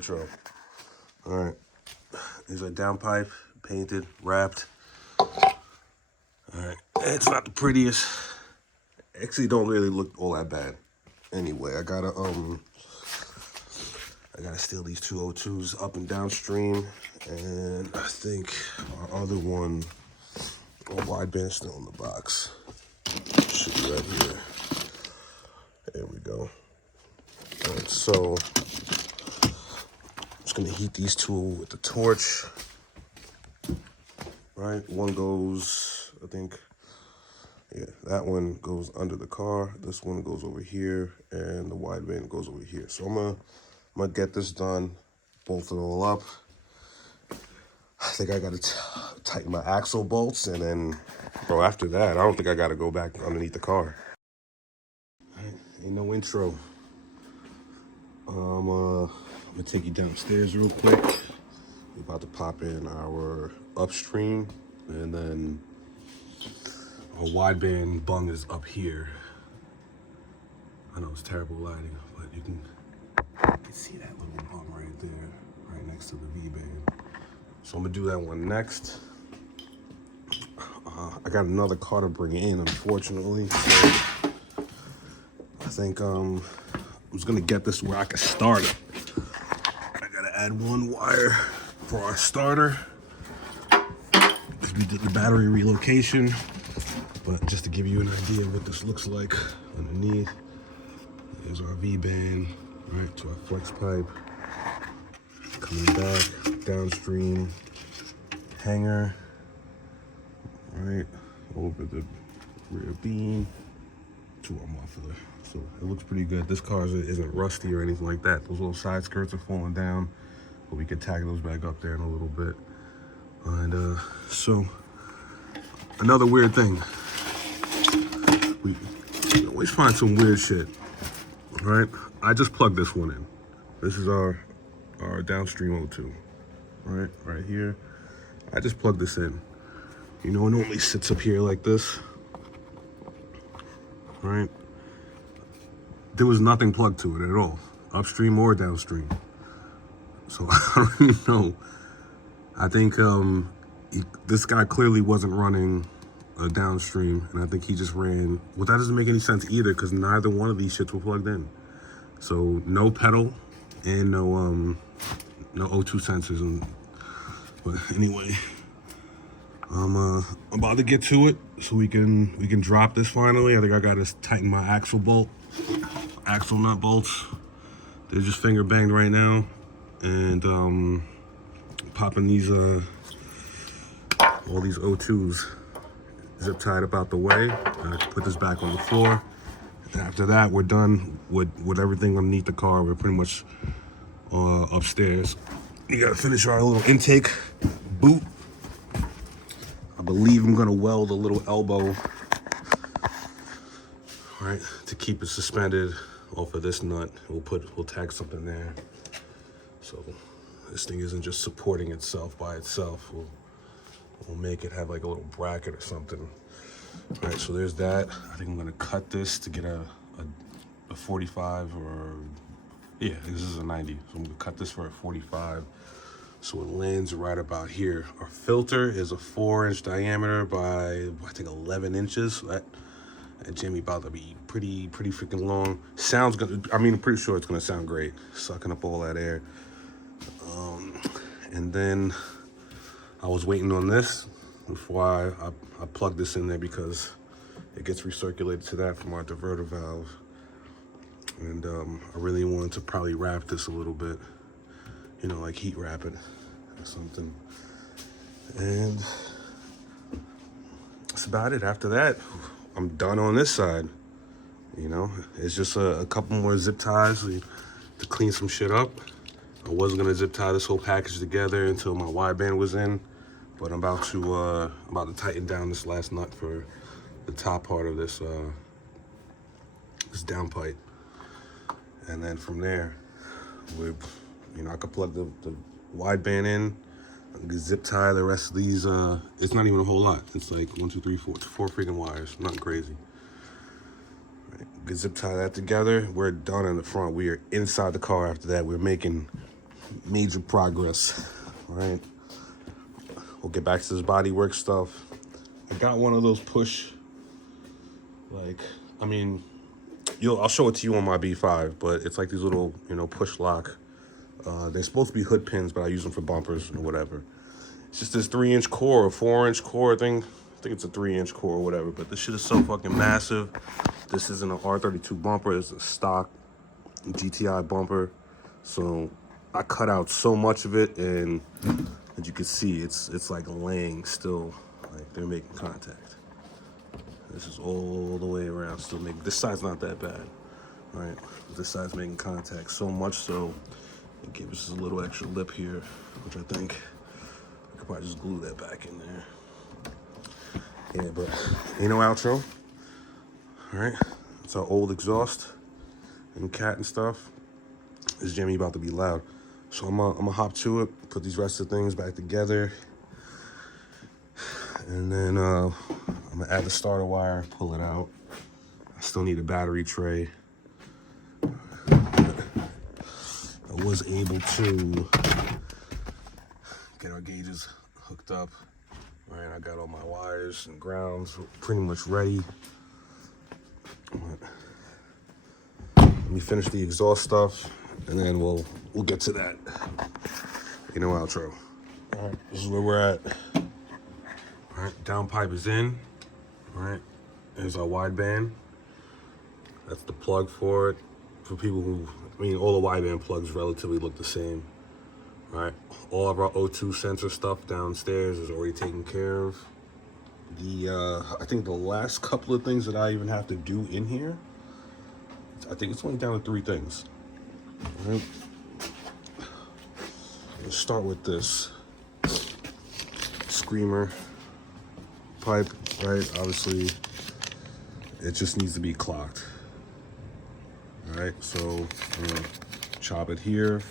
intro. All right, these are downpipe, painted, wrapped. All right, it's not the prettiest. Actually, don't really look all that bad. Anyway, I gotta steal these 202s up and downstream, and I think our other one, a wideband, is still in the box. Should be right here. There we go. All right, so I'm just gonna heat these two with the torch. Right, one goes, I think, yeah, that one goes under the car. This one goes over here, and the wideband goes over here. So I'm gonna get this done, bolt it all up. I think I gotta tighten my axle bolts, and then, bro, after that, I don't think I gotta go back underneath the car. Right, ain't no intro. I'm gonna take you downstairs real quick. We're about to pop in our upstream, and then our wideband bung is up here. I know it's terrible lighting, but you can see that little bung right there, right next to the V-band. So I'm gonna do that one next. I got another car to bring in, unfortunately. So I think I'm just gonna get this where I can start it. I gotta add one wire for our starter, because we did the battery relocation. But just to give you an idea of what this looks like underneath, there's our V-band, right, to our flex pipe. Coming back, downstream, hanger, right, over the rear beam to our muffler. So it looks pretty good. This car isn't rusty or anything like that. Those little side skirts are falling down, but we can tag those back up there in a little bit. And so another weird thing, we always find some weird shit, right? I just plugged this one in. This is our downstream O2, right here. I just plugged this in. You know, it normally sits up here like this, right? There was nothing plugged to it at all, upstream or downstream. So I don't even know. I think this guy clearly wasn't running a downstream, and I think he just ran. Well, that doesn't make any sense either, because neither one of these shits were plugged in. So no pedal and no O2 sensors. But anyway, I'm about to get to it so we can drop this finally. I think I gotta tighten my axle nut bolts. They're just finger banged right now, and popping these all these O2s zip tied up out the way. Put this back on the floor. And after that, we're done with everything underneath the car. We're pretty much upstairs. You gotta finish our little intake boot. I believe I'm gonna weld a little elbow, right, to keep it suspended off of this nut. We'll tag something there, so this thing isn't just supporting itself by itself. We'll make it have like a little bracket or something. All right, so there's that. I think I'm gonna cut this to get a 45, or yeah, this is a 90. So I'm gonna cut this for a 45, so it lands right about here. Our filter is a 4-inch diameter by, I think, 11 inches. So that Jimmy about to be pretty freaking long. Sounds good. I mean, I'm pretty sure it's gonna sound great, sucking up all that air. And then I was waiting on this before I plug this in there, because it gets recirculated to that from our diverter valve. And I really wanted to probably wrap this a little bit, you know, like heat wrap it or something. And that's about it. After that, I'm done on this side. You know, it's just a couple more zip ties to clean some shit up. I wasn't gonna zip tie this whole package together until my wideband was in, but I'm about to tighten down this last nut for the top part of this this downpipe. And then from there, I could plug the wideband in, zip tie the rest of these. It's not even a whole lot. It's like 1, 2, 3, 4 freaking wires. Nothing crazy. Right. Zip tie that together. We're done in the front. We are inside the car after that. We're making major progress. All right, we'll get back to this bodywork stuff. I got one of those push, like, I mean, I'll show it to you on my B5, but it's like these little, push lock. They're supposed to be hood pins, but I use them for bumpers or whatever. It's just this 3-inch core, or 4-inch core thing. I think it's a 3-inch core or whatever, but this shit is so fucking massive. This isn't an R32 bumper, it's a stock GTI bumper. So I cut out so much of it, and as you can see, it's like laying still, like they're making contact. This is all the way around, still making, this side's not that bad, right? This side's making contact so much so it gives us a little extra lip here, which I think I could probably just glue that back in there. Yeah, but outro. All right, it's our old exhaust and cat and stuff. This Jimmy about to be loud, so I'm gonna hop to it, put these rest of the things back together, and then I'm gonna add the starter wire, pull it out. I still need a battery tray. I was able to get our gauges hooked up. All right, I got all my wires and grounds pretty much ready. Let me finish the exhaust stuff, and then we'll get to that. Outro. All right, this is where we're at. All right, downpipe is in. All right, there's our wideband. That's the plug for it. For people who, all the wideband plugs relatively look the same. All right, all of our O2 sensor stuff downstairs is already taken care of. I think the last couple of things that I even have to do in here, I think it's only down to 3 things. All right. Let's start with this screamer pipe, right? Obviously, it just needs to be clocked. All right, so I'm gonna chop it here.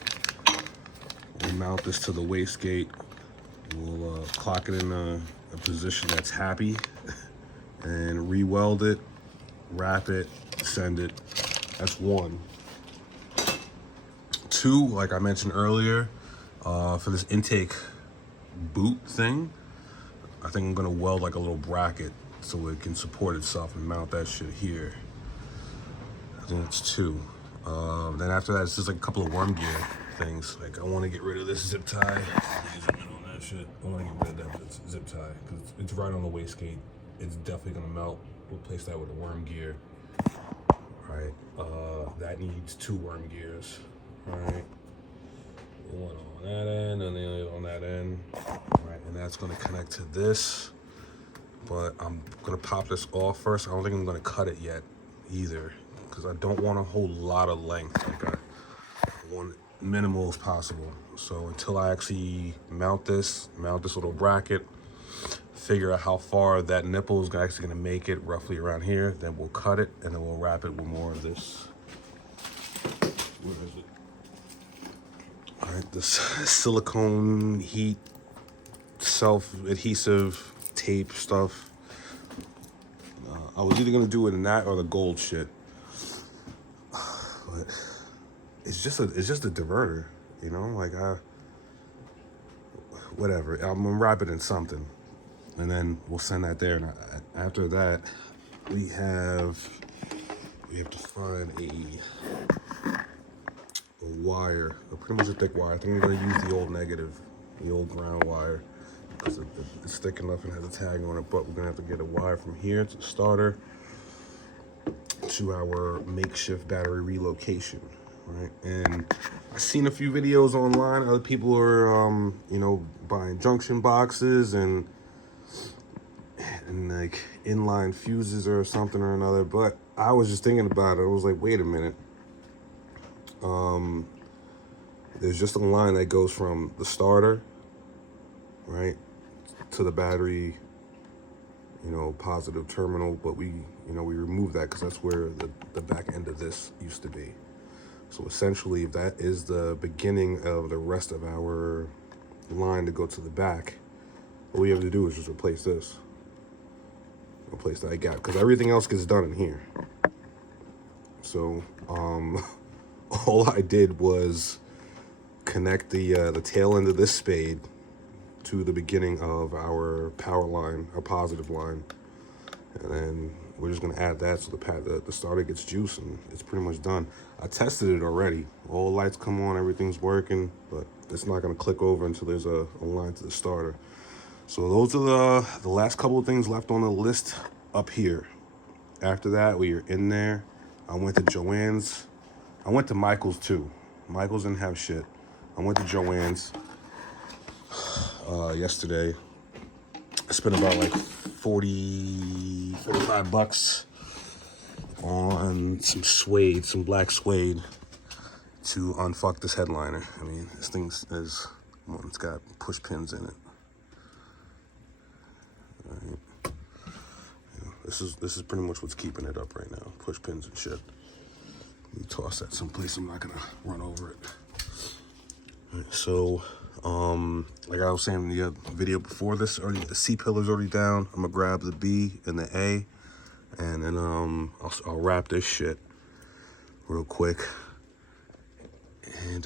We'll mount this to the wastegate. We'll clock it in a position that's happy, and re-weld it, wrap it, send it. That's 1. 2, like I mentioned earlier, for this intake boot thing, I think I'm gonna weld like a little bracket so it can support itself and mount that shit here. I think that's 2. Then after that, it's just like a couple of worm gear things. Like I want to get rid of this zip tie. On that shit, I want to get rid of that zip tie because it's right on the wastegate. It's definitely gonna melt. Replace that with a worm gear. All right, that needs 2 worm gears. All right, one on that end and the other on that end. All right, and that's gonna connect to this. But I'm gonna pop this off first. I don't think I'm gonna cut it yet either, because I don't want a whole lot of length. Like I want minimal as possible. So until I actually mount this little bracket, figure out how far that nipple is actually gonna make it, roughly around here, then we'll cut it, and then we'll wrap it with more of this. Where is it? All right, this silicone heat, self-adhesive tape stuff. I was either gonna do it in that or the gold shit. But it's just a diverter, like whatever. I'm gonna wrap it in something, and then we'll send that there. And after that, we have to find a wire, pretty much a thick wire. I think we're gonna use the old negative, the old ground wire, because it's thick enough and has a tag on it. But we're gonna have to get a wire from here to the starter to our makeshift battery relocation, right? And I've seen a few videos online. Other people are, buying junction boxes and like inline fuses or something or another. But I was just thinking about it. I was like, wait a minute. There's just a line that goes from the starter, right, to the battery, positive terminal, but we removed that because that's where the back end of this used to be. So essentially, if that is the beginning of the rest of our line to go to the back, all we have to do is just replace this. Replace that gap, because everything else gets done in here. So all I did was connect the tail end of this spade to the beginning of our power line, our positive line, and then we're just gonna add that so the starter gets juice, and it's pretty much done. I tested it already. All lights come on, everything's working, but it's not gonna click over until there's a line to the starter. So those are the last couple of things left on the list up here. After that, we are in there. I went to Joann's. I went to Michael's too. Michael's didn't have shit. I went to Joann's yesterday. I spent about like 45 bucks on some suede, some black suede to unfuck this headliner. I mean, this thing is, well, it's got push pins in it. All right. Yeah, this is pretty much what's keeping it up right now. Push pins and shit. Let me toss that someplace. I'm not gonna run over it. All right, so, like I was saying in the video before this, already the C pillar's already down. I'm gonna grab the B and the A, and then I'll wrap this shit real quick. And